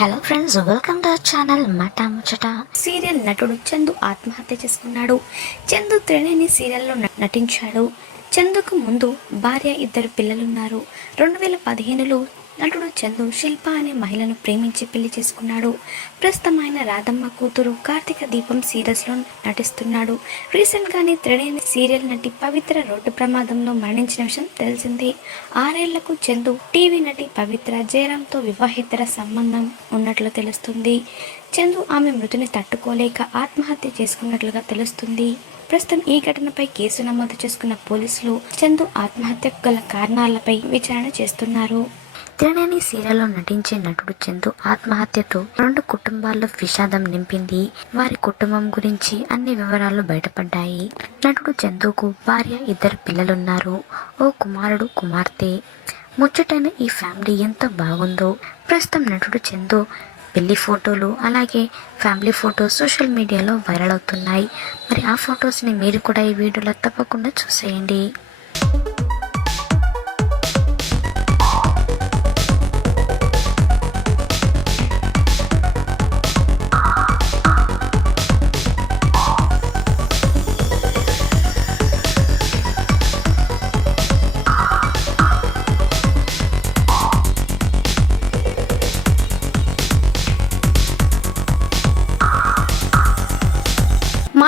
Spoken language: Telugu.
Hello friends welcome to our channel Mata Muchata serial నటుడు చందు ఆత్మహత్య చేసుకున్నాడు. చందు త్రినేని సీరియల్లో న- నటించాడు. చందుకు ముందు భార్య ఇద్దరు పిల్లలున్నారు. రెండు వేల పదిహేనులో నటుడు చందు శిల్ప అనే మహిళను ప్రేమించి పెళ్ళి చేసుకున్నాడు. ప్రస్తుతం ఆయన రాధమ్మ కూతురు కార్తీక దీపం సీరియల్స్లో నటిస్తున్నాడు. రీసెంట్గానే త్రిడైన సీరియల్ నటి పవిత్ర రోడ్డు ప్రమాదంలో మరణించిన విషయం తెలిసిందే. ఆరేళ్ళకు చందు టీవీ నటి పవిత్ర జయరాంతో వివాహేతర సంబంధం ఉన్నట్లు తెలుస్తుంది. చందు ఆమె మృతిని తట్టుకోలేక ఆత్మహత్య చేసుకున్నట్లుగా తెలుస్తుంది. ప్రస్తుతం ఈ ఘటనపై కేసు నమోదు చేసుకున్న పోలీసులు చందు ఆత్మహత్యకు గల కారణాలపై విచారణ చేస్తున్నారు. తిరణని సీరియల్లో నటించే నటుడు చందు ఆత్మహత్యతో రెండు కుటుంబాల్లో విషాదం నింపింది. వారి కుటుంబం గురించి అన్ని వివరాలు బయటపడ్డాయి. నటుడు చందుకు భార్య ఇద్దరు పిల్లలున్నారు. ఓ కుమారుడు కుమార్తె. ముచ్చటైన ఈ ఫ్యామిలీ ఎంత బాగుందో. ప్రస్తుతం నటుడు చందు పెళ్ళి ఫోటోలు అలాగే ఫ్యామిలీ ఫోటోస్ సోషల్ మీడియాలో వైరల్ అవుతున్నాయి. మరి ఆ ఫొటోస్ని మీరు కూడా ఈ వీడియోలో తప్పకుండా చూసేయండి.